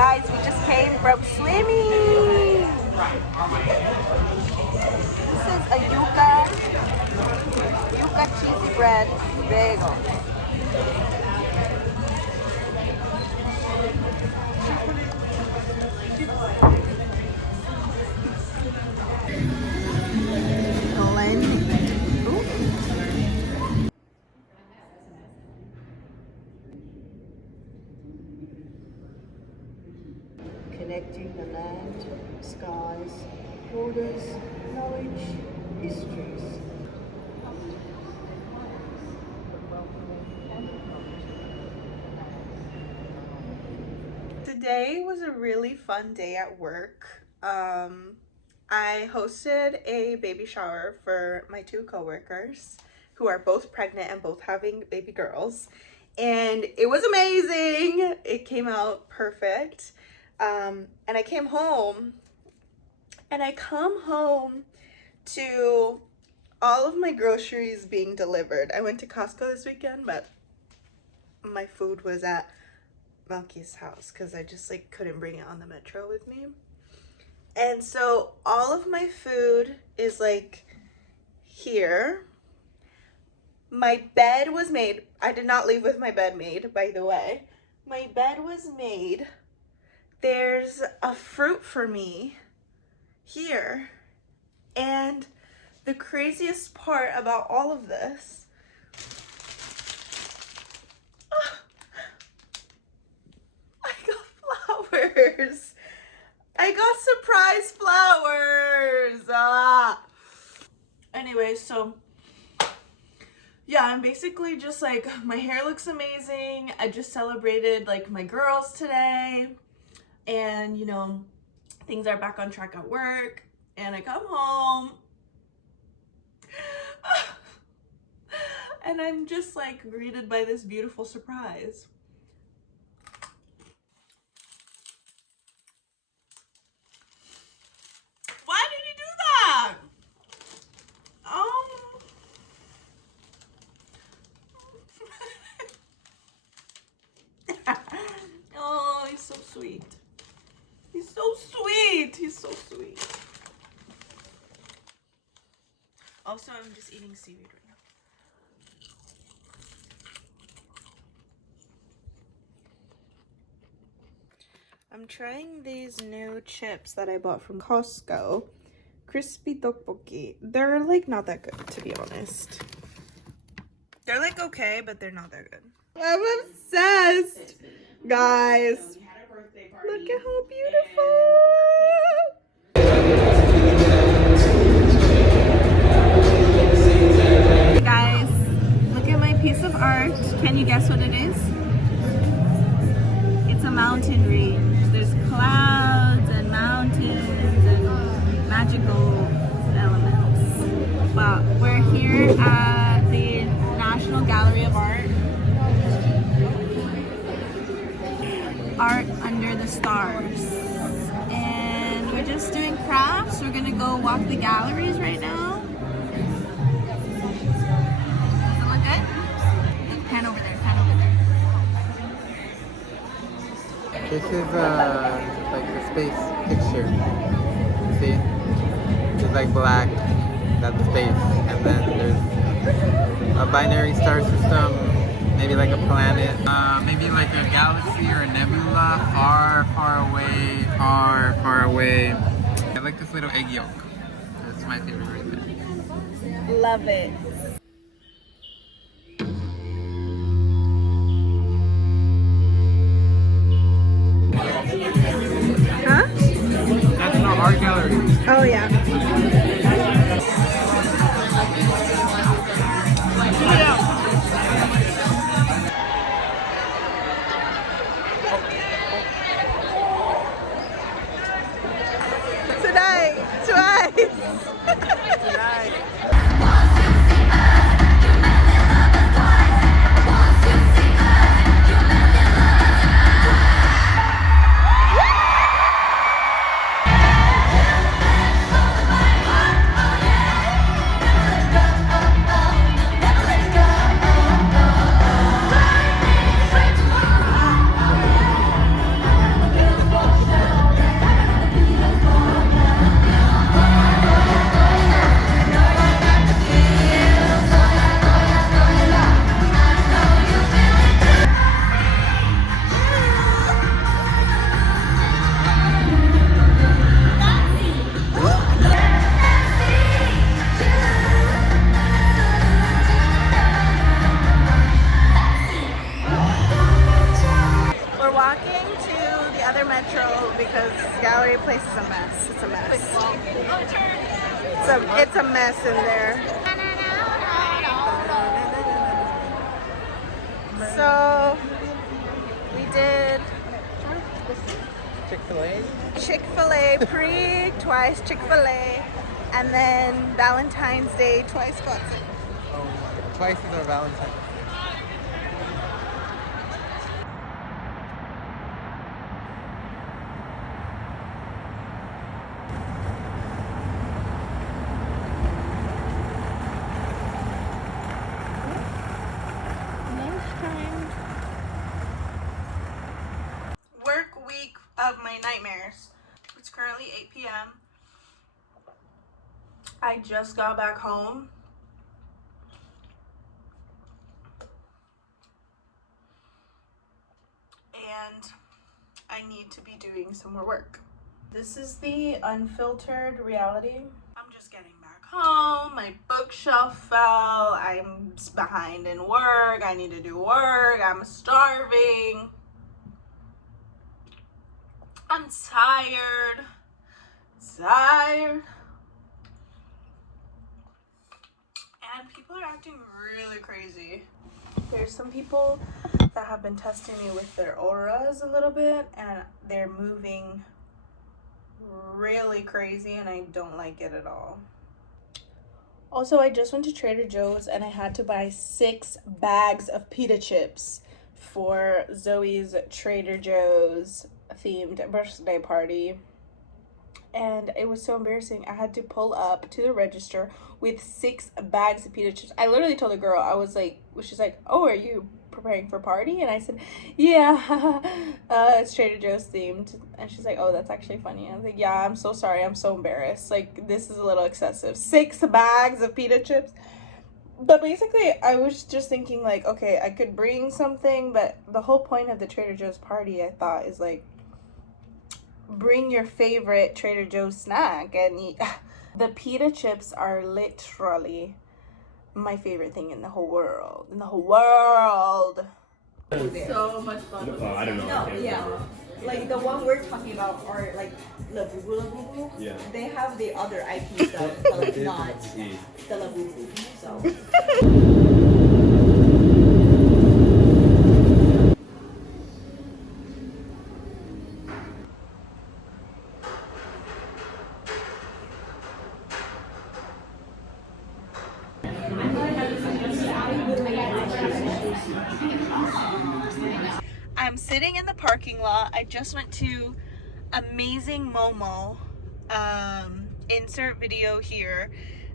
Guys, we just came from swimming. This is a yuca cheesy bread bagel. Connecting the land, skies, borders, knowledge, histories. Today was a really fun day at work. I hosted a baby shower for my two coworkers who are both pregnant and both having baby girls. And it was amazing. It came out perfect. And I came home and I come home to all of my groceries being delivered. I went to Costco this weekend, but my food was at Malky's house because I just like couldn't bring it on the metro with me. And so all of my food is like here. My bed was made. I did not leave with my bed made, by the way. My bed was made. There's a fruit for me here. And the craziest part about all of this, I got flowers. I got surprise flowers. Anyway, so yeah, I'm basically just like, my hair looks amazing. I just celebrated like my girls today. And you know, things are back on track at work. And I come home. And I'm just like greeted by this beautiful surprise. Why did you do that? Oh, he's so sweet. He's so sweet. He's so sweet. Also, I'm just eating seaweed right now. I'm trying these new chips that I bought from Costco. Crispy tteokbokki. They're like not that good, to be honest. They're like okay, but they're not that good. I'm obsessed, guys. Look at how beautiful. Hey guys, look at my piece of art. Can you guess what it is? It's a mountain range. There's clouds and mountains and magical elements. But we're here at the National Gallery of Art. Art under the stars. And we're just doing crafts. We're gonna go walk the galleries right now. Does it look good? Pan over there, pan over there. This is like the space picture. See? It's like black, that's space. And then there's a binary star system, maybe like a planet, maybe like a galaxy or a nebula, far, far away, far, far away. I like this little egg yolk. That's my favorite right there. Love it. Huh? National Art Gallery. Oh yeah. Today, twice. because gallery place is a mess. It's a mess. It's a mess in there. So we did Chick-fil-A twice Chick-fil-A, and then Valentine's Day twice Godsend. Oh, twice is our Valentine. Work week of my nightmares. It's currently 8 p.m. I just got back home. And I need to be doing some more work. This is the unfiltered reality. I'm just getting back home. My bookshelf fell. I'm behind in work. I need to do work. I'm starving. I'm tired. And people are acting really crazy. There's some people that have been testing me with their auras a little bit, and they're moving really crazy, and I don't like it at all. Also, I just went to Trader Joe's and I had to buy 6 bags of pita chips for Zoe's Trader Joe's themed birthday party. And it was so embarrassing. I had to pull up to the register with 6 bags of pita chips. I literally told the girl, I was like, she's like, oh, are you preparing for a party? And I said, yeah, it's Trader Joe's themed. And she's like, oh, that's actually funny. I was like, yeah, I'm so sorry. I'm so embarrassed. Like, this is a little excessive. 6 bags of pita chips. But basically, I was just thinking, like, okay, I could bring something, but the whole point of the Trader Joe's party, I thought, is like, bring your favorite Trader Joe's snack and eat. The pita chips are literally my favorite thing in the whole world. So much fun. Oh, I don't know. No, yeah. Like the one we're talking about are like Labubu. Yeah. They have the other IP stuff, but like not the Labubu. So. I'm sitting in the parking lot. I just went to Amazing Momo. Insert video here.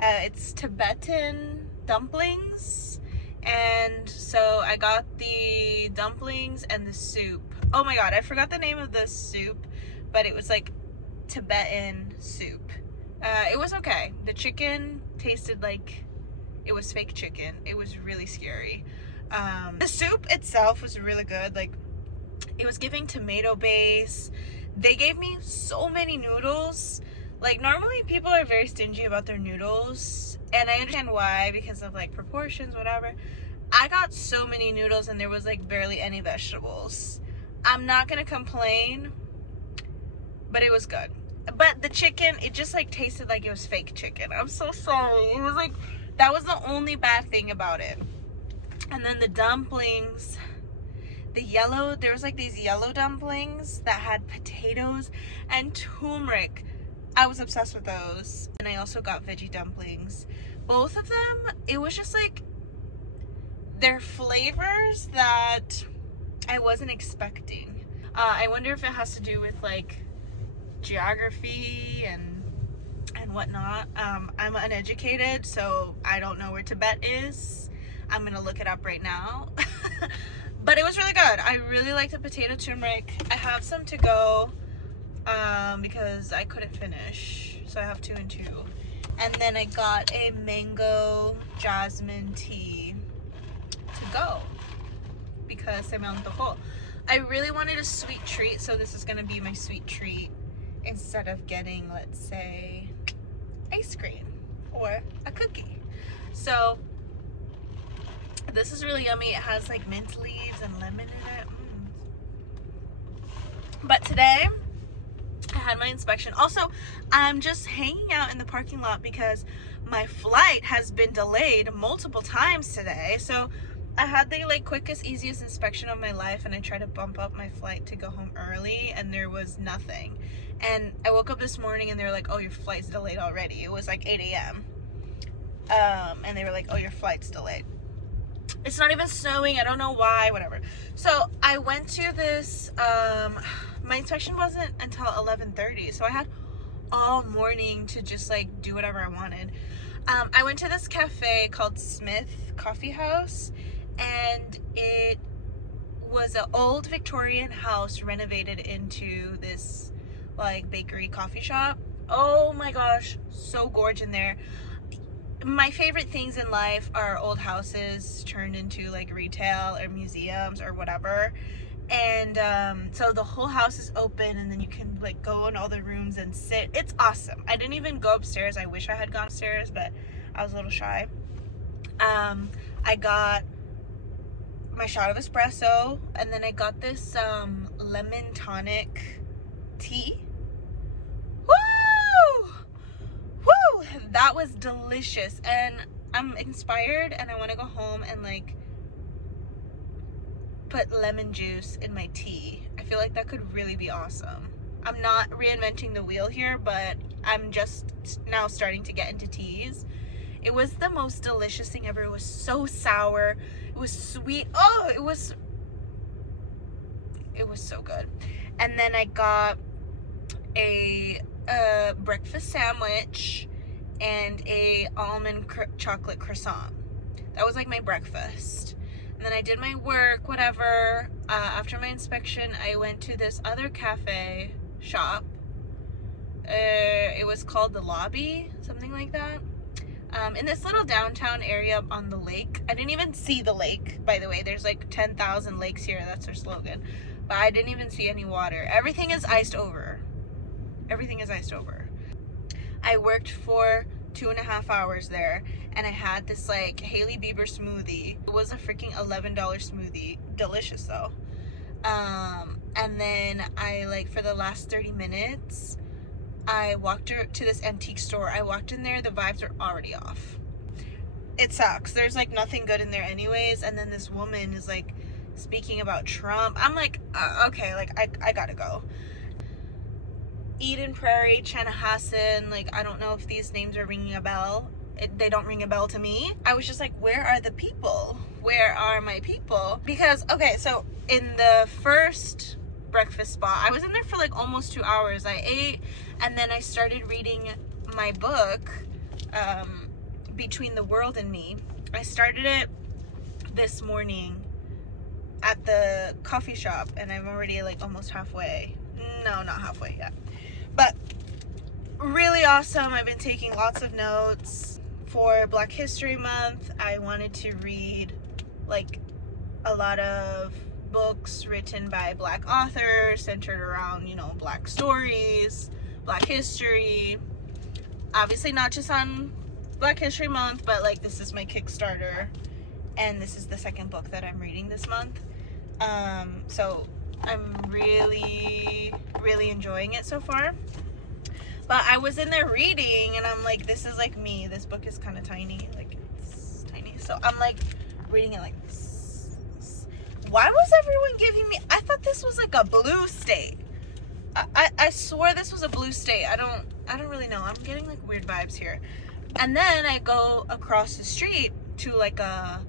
It's Tibetan dumplings. And so I got the dumplings and the soup. Oh my god, I forgot the name of the soup, but it was like Tibetan soup. It was okay. The chicken tasted like it was fake chicken. It was really scary. The soup itself was really good. Like, it was giving tomato base. They gave me so many noodles. Like, normally people are very stingy about their noodles, and I understand why, because of like proportions, whatever. I got so many noodles and there was like barely any vegetables. I'm not gonna complain, but it was good. But the chicken, it just like tasted like it was fake chicken. I'm so sorry. It was like, that was the only bad thing about it. And then the dumplings, there was like these yellow dumplings that had potatoes and turmeric. I was obsessed with those. And I also got veggie dumplings. Both of them, it was just like, they're flavors that I wasn't expecting. I wonder if it has to do with like geography and whatnot. I'm uneducated, so I don't know where Tibet is. I'm gonna look it up right now. But it was really good. I really like the potato turmeric. I have some to go because I couldn't finish, so I have 2 and 2. And then I got a mango jasmine tea to go because se me antojó. I really wanted a sweet treat, so this is gonna be my sweet treat instead of getting, let's say, ice cream or a cookie. So this is really yummy. It has like mint leaves and lemon in it. But today inspection. Also, I'm just hanging out in the parking lot because my flight has been delayed multiple times today. So I had the like quickest, easiest inspection of my life, and I tried to bump up my flight to go home early, and there was nothing. And I woke up this morning and they were like, oh, your flight's delayed already. It was like 8 a.m. And they were like, oh, your flight's delayed. It's not even snowing. I don't know why, whatever. So I went to this, my inspection wasn't until 11:30. So I had all morning to just like do whatever I wanted. I went to this cafe called Smith Coffee House, and it was an old Victorian house renovated into this like bakery coffee shop. Oh my gosh, so gorgeous in there. My favorite things in life are old houses turned into like retail or museums or whatever. And so the whole house is open, and then you can like go in all the rooms and sit. It's awesome. I didn't even go upstairs. I wish I had gone upstairs, but I was a little shy. I got my shot of espresso, and then I got this lemon tonic tea. Woo! Woo! That was delicious, and I'm inspired, and I want to go home and like put lemon juice in my tea. I feel like that could really be awesome. I'm not reinventing the wheel here, but I'm just now starting to get into teas. It was the most delicious thing ever. It was so sour. It was sweet. Oh, it was so good. And then I got a breakfast sandwich and a almond chocolate croissant. That was like my breakfast. And then I did my work, whatever. After my inspection, I went to this other cafe shop. It was called The Lobby, something like that. In this little downtown area on the lake. I didn't even see the lake, by the way. There's like 10,000 lakes here. That's their slogan. But I didn't even see any water. Everything is iced over. Everything is iced over. I worked for 2.5 hours there, and I had this like Hailey Bieber smoothie. It was a freaking $11 smoothie. Delicious though. And then I like for the last 30 minutes I walked to this antique store. I walked in there, the vibes are already off. It sucks. There's like nothing good in there anyways, and then this woman is like speaking about Trump. I'm like, okay, like I gotta go. Eden Prairie, Chanhassen, like I don't know if these names are ringing a bell. They don't ring a bell to me. I was just like, where are the people? Where are my people? Because, okay, so in the first breakfast spot, I was in there for like almost 2 hours. I ate, and then I started reading my book, Between the World and Me. I started it this morning at the coffee shop, and I'm already like almost halfway. No, not halfway yet. But really awesome. I've been taking lots of notes. For Black History Month, I wanted to read like a lot of books written by Black authors centered around, you know, Black stories, Black history. Obviously not just on Black History Month, but like this is my Kickstarter, and this is the second book that I'm reading this month. So I'm really enjoying it so far. But I was in there reading, and I'm like, this is like me. This book is kind of tiny. Like, it's tiny. So I'm like reading it like this. Why was everyone giving me... I thought this was like a blue state. I swore this was a blue state. I don't really know. I'm getting like weird vibes here. And then I go across the street to like a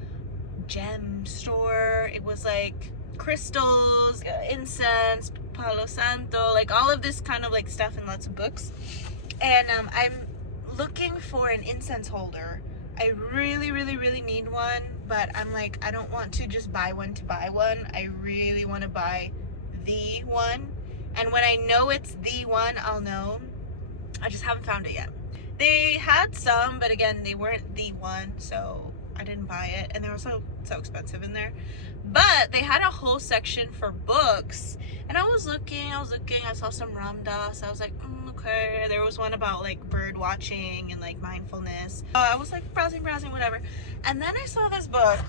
gem store. It was like crystals, incense, Palo Santo, like all of this kind of like stuff, and lots of books. And I'm looking for an incense holder. I really need one, but I'm like, I don't want to just buy one to buy one. I really want to buy the one, and when I know it's the one, I'll know. I just haven't found it yet. They had some, but again, they weren't the one, so I didn't buy it, and they were so expensive in there. But they had a whole section for books, and I was looking, I saw some Ram Dass. I was like, okay. There was one about like bird watching and like mindfulness. I was like browsing, whatever. And then I saw this book,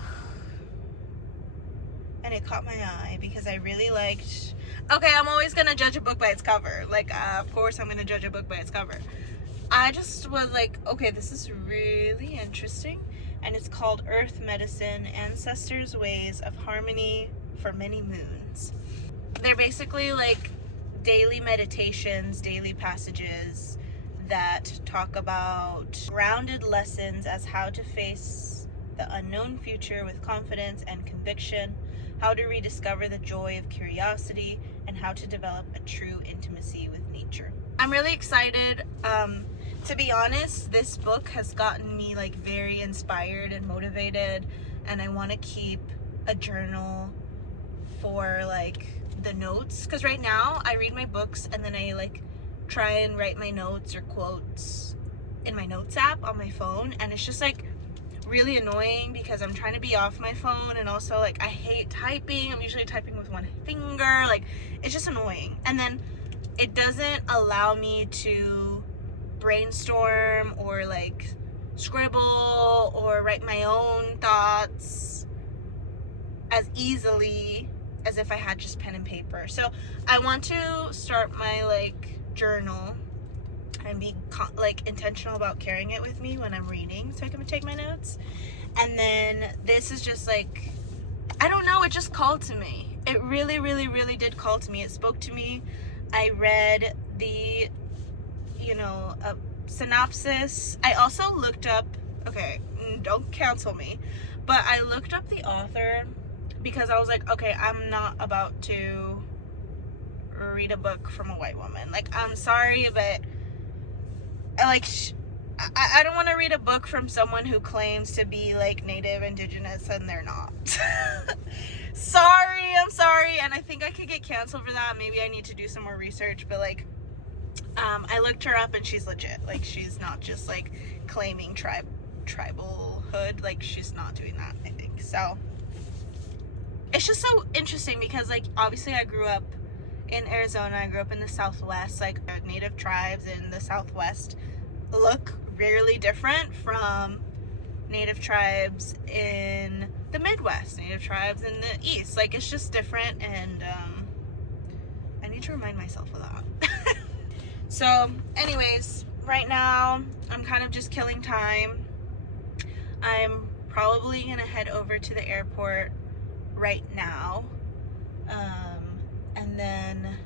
and it caught my eye because I really liked, Okay, I'm always gonna judge a book by its cover. Like, of course I'm gonna judge a book by its cover. I just was like, okay, this is really interesting. And it's called Earth Medicine, Ancestors' Ways of Harmony for Many Moons. They're basically like daily meditations, daily passages that talk about grounded lessons as how to face the unknown future with confidence and conviction, how to rediscover the joy of curiosity, and how to develop a true intimacy with nature. I'm really excited. To be honest, this book has gotten me like very inspired and motivated, and I want to keep a journal for like the notes, because right now I read my books and then I like try and write my notes or quotes in my notes app on my phone, and it's just like really annoying because I'm trying to be off my phone, and also like I hate typing. I'm usually typing with one finger. Like, it's just annoying, and then it doesn't allow me to brainstorm or like scribble or write my own thoughts as easily as if I had just pen and paper. So I want to start my like journal and be like intentional about carrying it with me when I'm reading, so I can take my notes. And then this is just like, I don't know, it just called to me. It really, really, really did call to me. It spoke to me. I read the, synopsis. I also looked up, okay, don't cancel me, but I looked up the author because I was like, okay, I'm not about to read a book from a white woman. Like, I'm sorry, but I don't want to read a book from someone who claims to be like native, indigenous, and they're not. I'm sorry, and I think I could get canceled for that. Maybe I need to do some more research, but like, I looked her up and she's legit. Like, she's not just like claiming tribalhood. Like, she's not doing that, I think. So it's just so interesting because like, obviously I grew up in Arizona. I grew up in the Southwest. Like, native tribes in the Southwest look really different from native tribes in the Midwest, native tribes in the East. Like, it's just different, and I need to remind myself of that. So anyways, right now I'm kind of just killing time. I'm probably gonna head over to the airport right now, and then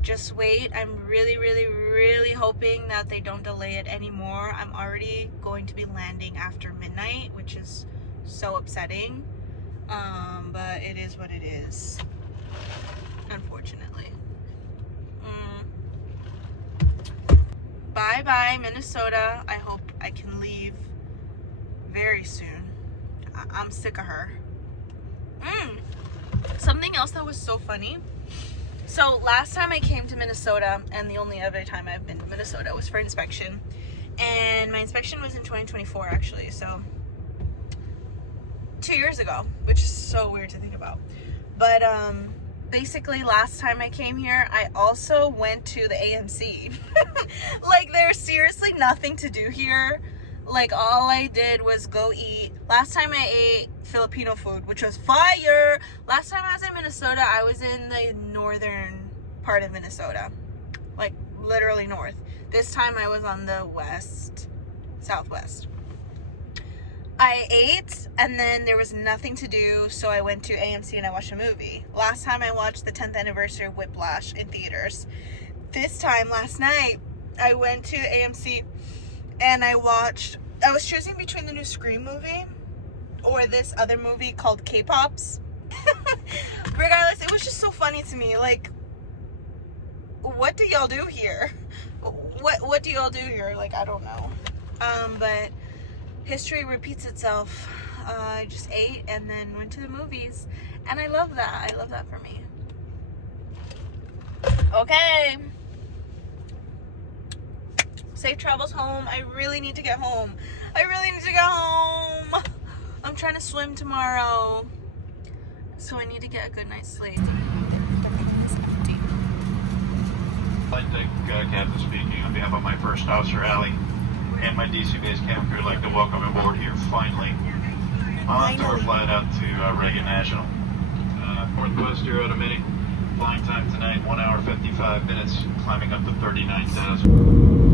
just wait. I'm really, really, really hoping that they don't delay it anymore. I'm already going to be landing after midnight, which is so upsetting, but it is what it is, unfortunately. Bye bye, Minnesota. I hope I can leave very soon. I'm sick of her. Something else that was so funny. So last time I came to Minnesota, and the only other time I've been to Minnesota, was for inspection. And my inspection was in 2024, actually. So 2 years ago, which is so weird to think about. But basically last time I came here, I also went to the AMC. Like, there's seriously nothing to do here. Like, all I did was go eat. Last time I ate Filipino food, which was fire. Last time I was in Minnesota, I was in the northern part of Minnesota. Like, literally north. This time I was on the southwest. I ate, and then there was nothing to do, so I went to AMC and I watched a movie. Last time I watched the 10th anniversary of Whiplash in theaters. This time, last night, I went to AMC and I was choosing between the new Scream movie or this other movie called K-Pops. Regardless, it was just so funny to me. Like, what do y'all do here? What do y'all do here? Like, I don't know. But history repeats itself. I just ate and then went to the movies, and I love that. I love that for me. Okay. Safe travels home. I really need to get home. I'm trying to swim tomorrow, so I need to get a good night's sleep. Flight deck captain speaking. On behalf of my first officer, Allie, and my DC base camp crew, I'd like to welcome aboard here, finally, on our flight out to Reagan National. Northwest here out of Minnie. Flying time tonight, 1 hour 55 minutes, climbing up to 39,000.